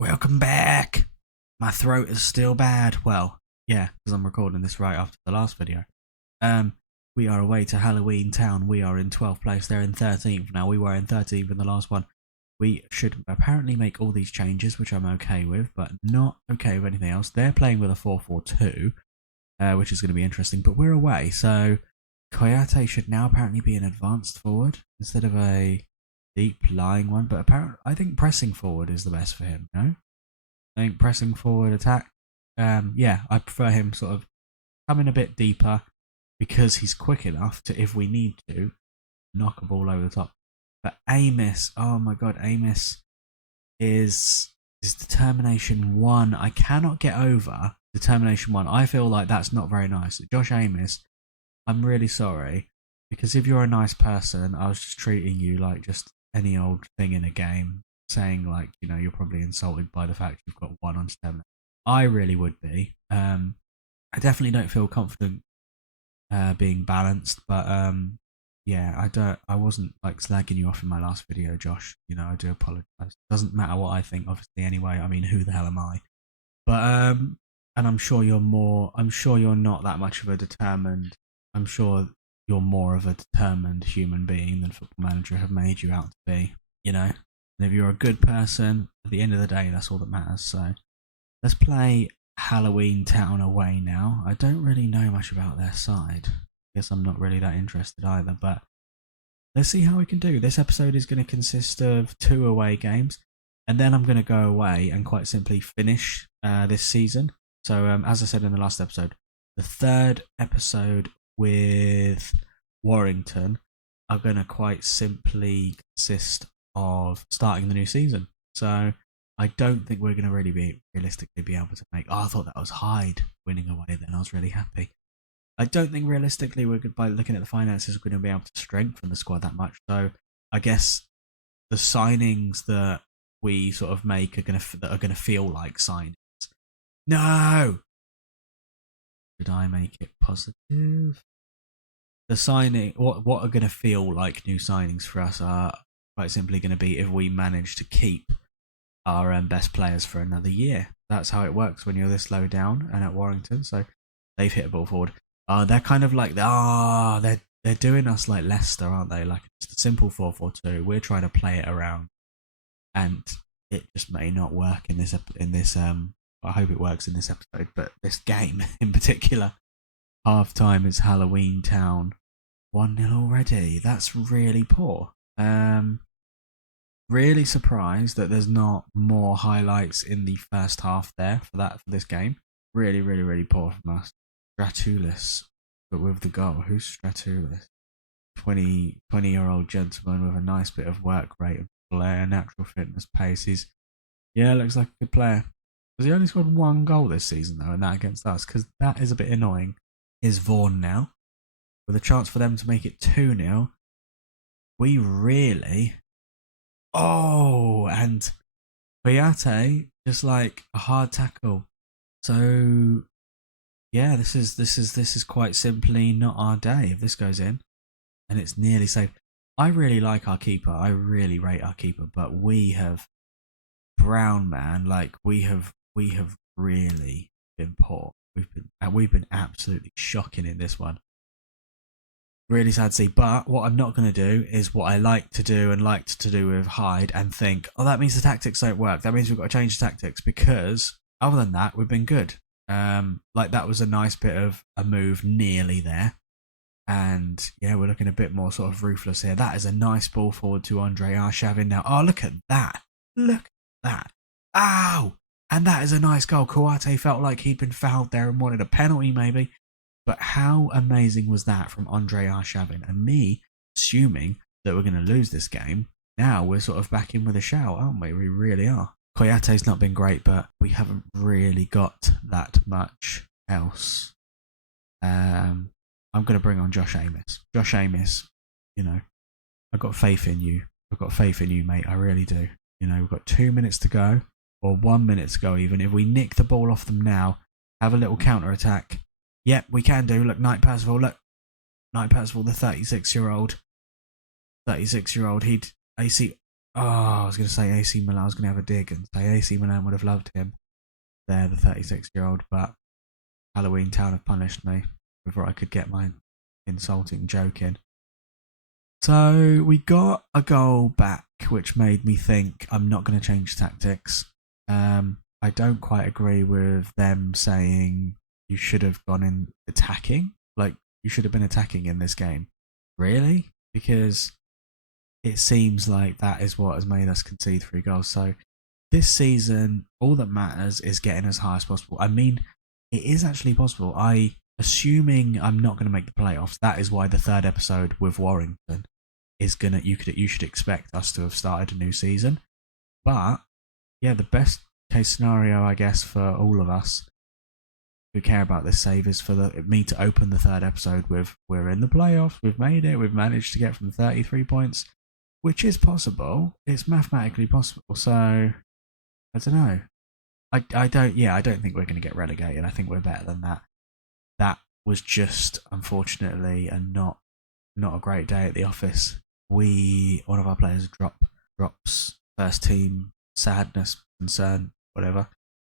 Welcome back. My throat is still bad. Well, yeah, because I'm recording this right after the last video. We are away to Warrington Town. We are in 12th place. They're in 13th now. We were in 13th in the last one. We should apparently make all these changes, which I'm okay with, but not okay with anything else. They're playing with a 4-4-2, which is going to be interesting, but we're away. So Coyote should now apparently be an advanced forward instead of a deep lying one, but apparently I think pressing forward is the best for him. No, I think pressing forward attack. Yeah, I prefer him sort of coming a bit deeper because he's quick enough to, if we need to, knock a ball over the top. But Amos, oh my god, Amos is determination 1. I cannot get over determination 1. I feel like that's not very nice. Josh Amos, I'm really sorry, because if you're a nice person, I was just treating you like just any old thing in a game, saying like, you know, you're probably insulted by the fact you've got 1 on stamina. I really would be. I definitely don't feel confident being balanced, but yeah, I wasn't like slagging you off in my last video, Josh. You know, I do apologise. Doesn't matter what I think, obviously. Anyway, I mean, who the hell am I? But and I'm sure you're not that much of a determined. I'm sure you're more of a determined human being than Football Manager have made you out to be. You know, and if you're a good person, at the end of the day, that's all that matters. So let's play Warrington Town away now. I don't really know much about their side. I guess I'm not really that interested either, but let's see how we can do. This episode is going to consist of 2 away games, and then I'm going to go away and quite simply finish this season. So as I said in the last episode, the 3rd episode with Warrington are going to quite simply consist of starting the new season. So I don't think we're going to really realistically be able to make... Oh, I thought that was Hyde winning away then. I was really happy. I don't think realistically we're good, by looking at the finances, we're going to be able to strengthen the squad that much. So I guess the signings that we sort of make are going to feel like signings. No! Did I make it positive? The signing, what are going to feel like new signings for us are quite simply going to be if we manage to keep our best players for another year. That's how it works when you're this low down and at Warrington. So they've hit a ball forward. They're kind of like they're doing us like Leicester, aren't they? Like it's a simple 4-4-2. We're trying to play it around, and it just may not work in this. I hope it works in this episode, but this game in particular, half time is Warrington Town 1-0 already. That's really poor. Really surprised that there's not more highlights in the first half there for this game. Really, really, really poor from us. Stratulis, but with the goal. Who's Stratulis? 20-year-old gentleman with a nice bit of work rate and flair, natural fitness, pace. Looks like a good player. Because he only scored 1 goal this season though, and that against us, because that is a bit annoying. Is Vaughan now, with a chance for them to make it 2-0. We really... Oh, and Coyote just like a hard tackle. So yeah, this is quite simply not our day if this goes in, and it's nearly safe. I really like our keeper. I really rate our keeper, but we have Brown, man. Like we have really been poor. We've been absolutely shocking in this one. Really sad to see, but what I'm not going to do is what I like to do and liked to do with Hyde and think, oh, that means the tactics don't work. That means we've got to change the tactics, because other than that, we've been good. Like that was a nice bit of a move nearly there. And yeah, we're looking a bit more sort of ruthless here. That is a nice ball forward to Andre Arshavin now. Oh, look at that. Look at that. Ow! And that is a nice goal. Kouate felt like he'd been fouled there and wanted a penalty maybe. But how amazing was that from Andre Arshavin? And me assuming that we're going to lose this game. Now we're sort of back in with a shout, aren't we? We really are. Coyote's not been great, but we haven't really got that much else. I'm going to bring on Josh Amos. Josh Amos, you know, I've got faith in you. I've got faith in you, mate. I really do. You know, we've got 2 minutes to go, or 1 minute to go even. If we nick the ball off them now, have a little counter-attack. Yep, we can do. Look, Knight Percival, look. Knight Percival, the 36-year-old. 36-year-old, I see. I was going to say AC Milan. I was going to have a dig and say AC Milan would have loved him. They're the 36-year-old, but Halloween Town have punished me before I could get my insulting joke in. So we got a goal back, which made me think I'm not going to change tactics. I don't quite agree with them saying you should have gone in attacking. Like, you should have been attacking in this game. Really? Because it seems like that is what has made us concede 3 goals. So this season, all that matters is getting as high as possible. I mean, it is actually possible. Assuming I'm not going to make the playoffs, that is why the 3rd episode with Warrington is gonna. You should expect us to have started a new season. But yeah, the best case scenario, I guess, for all of us who care about this save is for me to open the 3rd episode with we're in the playoffs, we've made it, we've managed to get from 33 points, which is possible. It's mathematically possible. So I don't know. I don't think we're going to get relegated. I think we're better than that. That was just, unfortunately, not a great day at the office. One of our players drops first team, sadness, concern, whatever,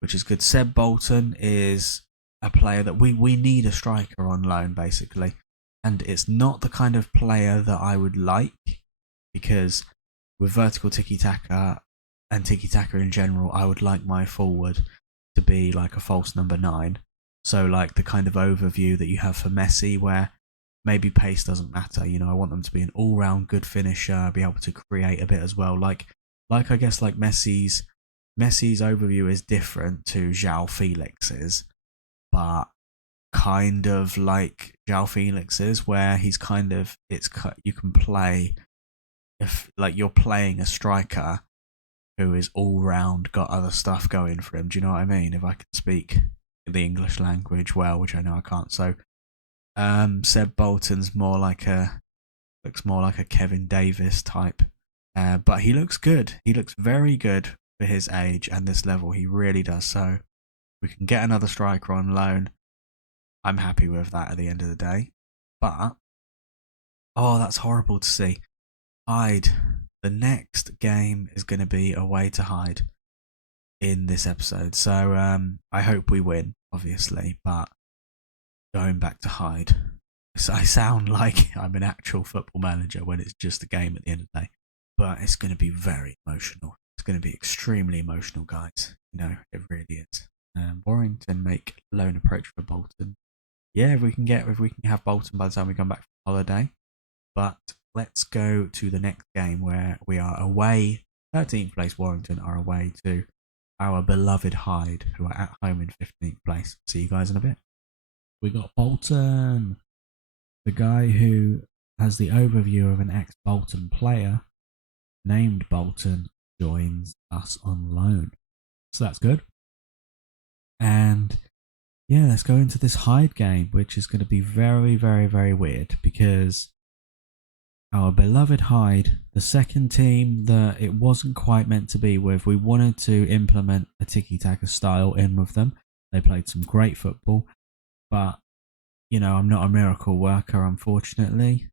which is good. Seb Bolton is a player that we need a striker on loan, basically. And it's not the kind of player that I would like, because with vertical Tiki Taka and Tiki Taka in general, I would like my forward to be like a false number 9. So like the kind of overview that you have for Messi, where maybe pace doesn't matter. You know, I want them to be an all-round good finisher, be able to create a bit as well. Like I guess like Messi's overview is different to João Felix's, but kind of like João Felix's, where he's kind of you can play if like you're playing a striker who is all round, got other stuff going for him. Do you know what I mean? If I can speak the English language well, which I know I can't. So Seb Bolton's looks more like a Kevin Davis type, but he looks good. He looks very good for his age and this level. He really does. So we can get another striker on loan. I'm happy with that at the end of the day. But that's horrible to see. Hyde. The next game is going to be away to Hyde in this episode. So I hope we win, obviously, but going back to Hyde. I sound like I'm an actual football manager when it's just a game at the end of the day. But it's going to be very emotional. It's going to be extremely emotional, guys. You know, it really is. Warrington make loan approach for Bolton. Yeah, if we can have Bolton by the time we come back from holiday. But let's go to the next game where we are away. 13th place Warrington are away to our beloved Hyde, who are at home in 15th place. See you guys in a bit. We got Bolton. The guy who has the overview of an ex-Bolton player named Bolton joins us on loan. So that's good. And yeah, let's go into this Hyde game, which is going to be very, very, very weird, because our beloved Hyde, the second team that it wasn't quite meant to be with, we wanted to implement a Tiki Taka style in with them. They played some great football, but you know, I'm not a miracle worker, unfortunately.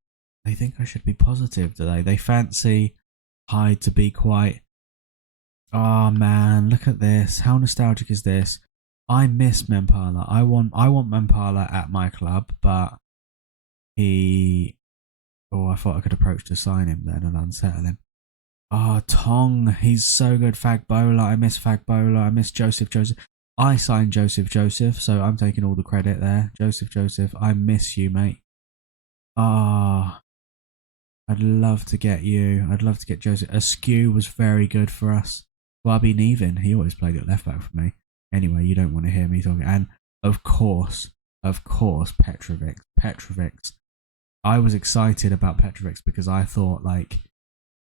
They think I should be positive, do they? They fancy Hyde to be quite, oh man, look at this. How nostalgic is this? I miss Mampala. I want Mampala at my club, but I thought I could approach to sign him then and unsettle him. Tong, he's so good. Fagbola, I miss Fagbola. I miss Joseph. I signed Joseph, so I'm taking all the credit there. Joseph, I miss you, mate. I'd love to get you. I'd love to get Joseph. Askew was very good for us. Wabi Nevin, he always played at left back for me. Anyway, you don't want to hear me talking. And of course, Petrovic. I was excited about Petrovic because I thought like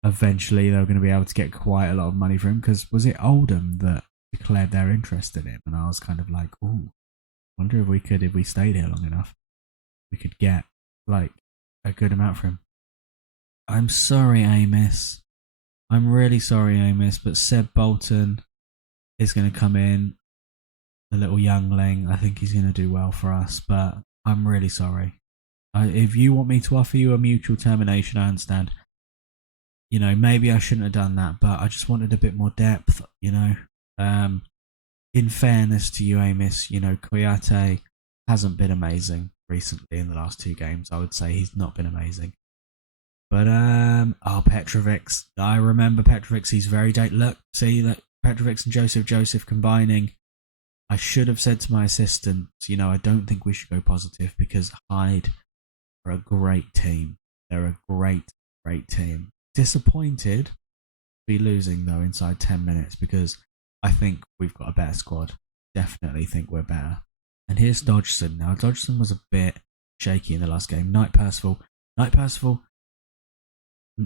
eventually they were going to be able to get quite a lot of money for him, because was it Oldham that declared their interest in him? And I was kind of like, oh, wonder if we stayed here long enough, we could get like a good amount for him. I'm sorry, Amos. I'm really sorry, Amos, but Seb Bolton is going to come in, the little youngling. I think he's going to do well for us, but I'm really sorry. If you want me to offer you a mutual termination, I understand. you know, maybe I shouldn't have done that, but I just wanted a bit more depth, you know. In fairness to you, Amos, you know, Kouyate hasn't been amazing recently in the last 2 games. I would say he's not been amazing. But Petrovic. I remember Petrovic. He's very look, see that Petrovic and Joseph combining. I should have said to my assistant, you know, I don't think we should go positive because Hyde are a great team. They're a great team. Disappointed to be losing though inside 10 minutes because I think we've got a better squad. Definitely think we're better. And here's Dodgson. Now Dodgson was a bit shaky in the last game. Knight Percival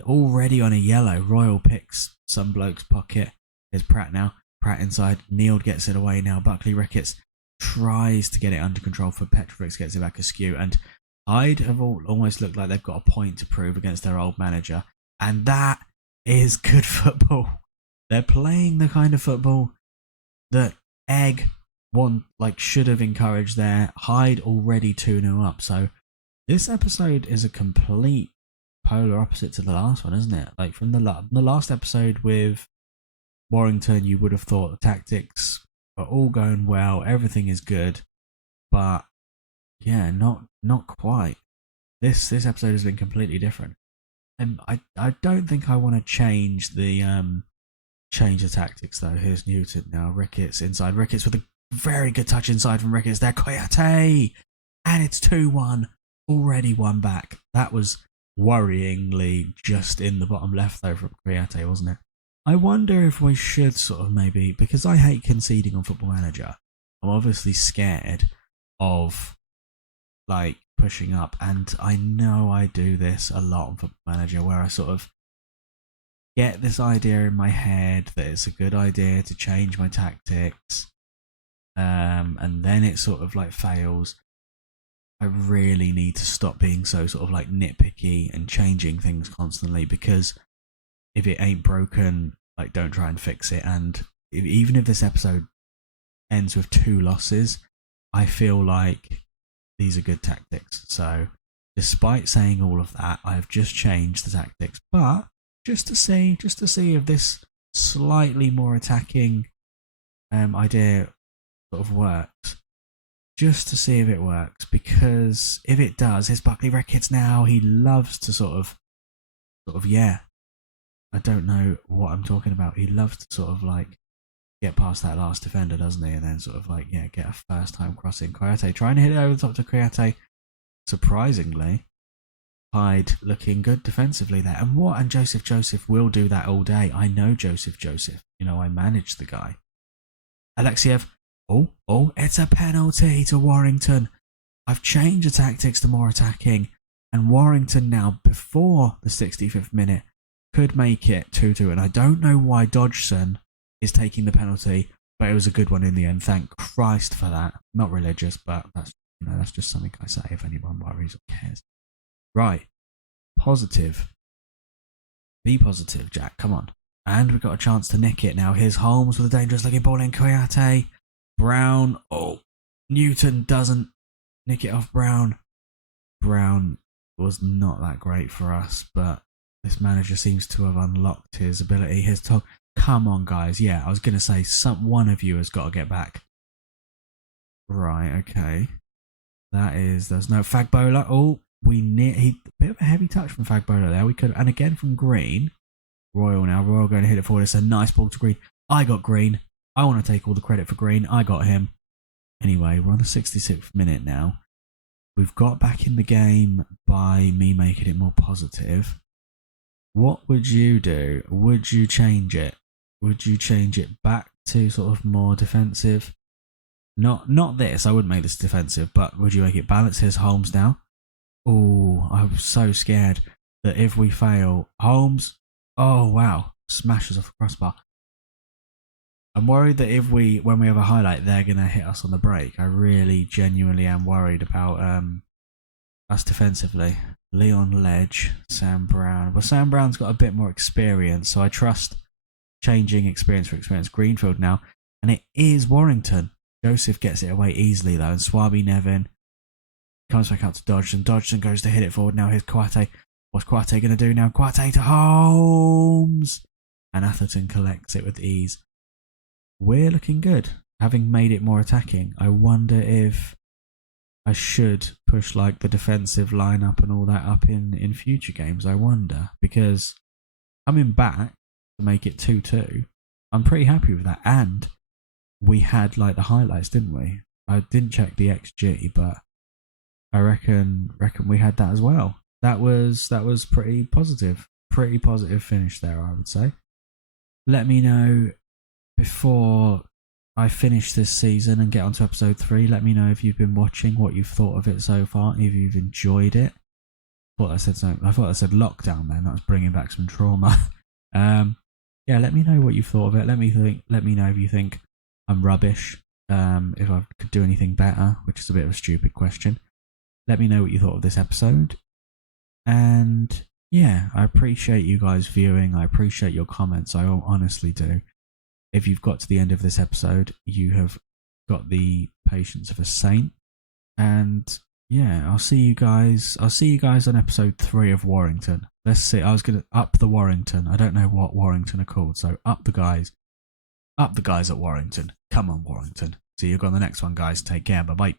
already on a yellow. Royal picks some bloke's pocket. There's Pratt now. Pratt inside. Neild gets it away now. Buckley Ricketts tries to get it under control for Petrovic, gets it back askew. And Hyde have almost looked like they've got a point to prove against their old manager. And that is good football. They're playing the kind of football that Egg should have encouraged there. Hyde already 2-0 up. So this episode is a complete polar opposite to the last one, isn't it? Like from the last episode with Warrington, you would have thought the tactics are all going well, everything is good, but yeah, not quite. This episode has been completely different, and I don't think I want to change the tactics though. Here's Newton now. Ricketts inside. Ricketts with a very good touch inside from Ricketts there. Kouyate, and it's 2-1. Already one back. That was worryingly just in the bottom left though from Kouyate, wasn't it? I wonder if we should sort of maybe, because I hate conceding on Football Manager, I'm obviously scared of like pushing up, and I know I do this a lot on Football Manager where I sort of get this idea in my head that it's a good idea to change my tactics, and then it sort of like fails. I really need to stop being so sort of like nitpicky and changing things constantly, because if it ain't broken, like don't try and fix it. And even if this episode ends with 2 losses, I feel like these are good tactics. So despite saying all of that, I have just changed the tactics, but just to see if this slightly more attacking idea sort of works. Just to see if it works, because if it does, here's Buckley Ricketts now. He loves to sort of yeah. I don't know what I'm talking about. He loves to sort of like get past that last defender, doesn't he? And then sort of like, yeah, get a first time crossing. Kouyate trying to hit it over the top to Kouyate. Surprisingly, Hyde looking good defensively there. And Joseph will do that all day. I know Joseph. You know, I manage the guy. Alexiev. Oh, it's a penalty to Warrington. I've changed the tactics to more attacking. And Warrington now, before the 65th minute, could make it 2-2. And I don't know why Dodgson is taking the penalty, but it was a good one in the end. Thank Christ for that. Not religious, but that's just something I say if anyone worries or cares. Right. Positive. Be positive, Jack. Come on. And we've got a chance to nick it now. Here's Holmes with a dangerous looking ball in. Kouyate. Brown. Oh, Newton doesn't nick it off Brown. Brown was not that great for us, but this manager seems to have unlocked his ability. Here's Tom. Come on, guys. Yeah, I was going to say one of you has got to get back. Right, okay. There's no Fagbola. Oh, a bit of a heavy touch from Fagbola there. We could, and again from Green. Royal now. Royal going to hit it forward. It's a nice ball to Green. I got Green. I want to take all the credit for Green. I got him. Anyway, we're on the 66th minute now. We've got back in the game by me making it more positive. What would you do? Would you change it? Would you change it back to sort of more defensive? Not this. I wouldn't make this defensive, but would you make it balanced? Here's Holmes now. Oh, I was so scared that if we fail, Holmes. Oh wow, smashes off the crossbar. I'm worried that when we have a highlight, they're going to hit us on the break. I really genuinely am worried about us defensively. Leon Ledge, Sam Brown. Well, Sam Brown's got a bit more experience, so I trust changing experience for experience. Greenfield now, and it is Warrington. Joseph gets it away easily though, and Swaby Nevin comes back out to Dodgson. Dodgson goes to hit it forward now. Here's Kouyate. What's Quate going to do now? Quate to Holmes! And Atherton collects it with ease. We're looking good. Having made it more attacking, I wonder if I should push like the defensive lineup and all that up in future games. I wonder, because coming back to make it 2-2, I'm pretty happy with that. And we had like the highlights, didn't we? I didn't check the XG, but I reckon we had that as well. That was pretty positive. Pretty positive finish there, I would say. Let me know before I finish this season and get onto episode 3. Let me know if you've been watching, what you've thought of it so far, if you've enjoyed it. I thought I said lockdown then. That was bringing back some trauma. Yeah, let me know what you thought of it. Let me know if you think I'm rubbish. If I could do anything better, which is a bit of a stupid question. Let me know what you thought of this episode. And yeah, I appreciate you guys viewing. I appreciate your comments. I honestly do. If you've got to the end of this episode, you have got the patience of a saint. And yeah, I'll see you guys on episode 3 of Warrington. Let's see. I was going to up the Warrington. I don't know what Warrington are called. So up the guys at Warrington. Come on, Warrington. See you on the next one, guys. Take care. Bye-bye.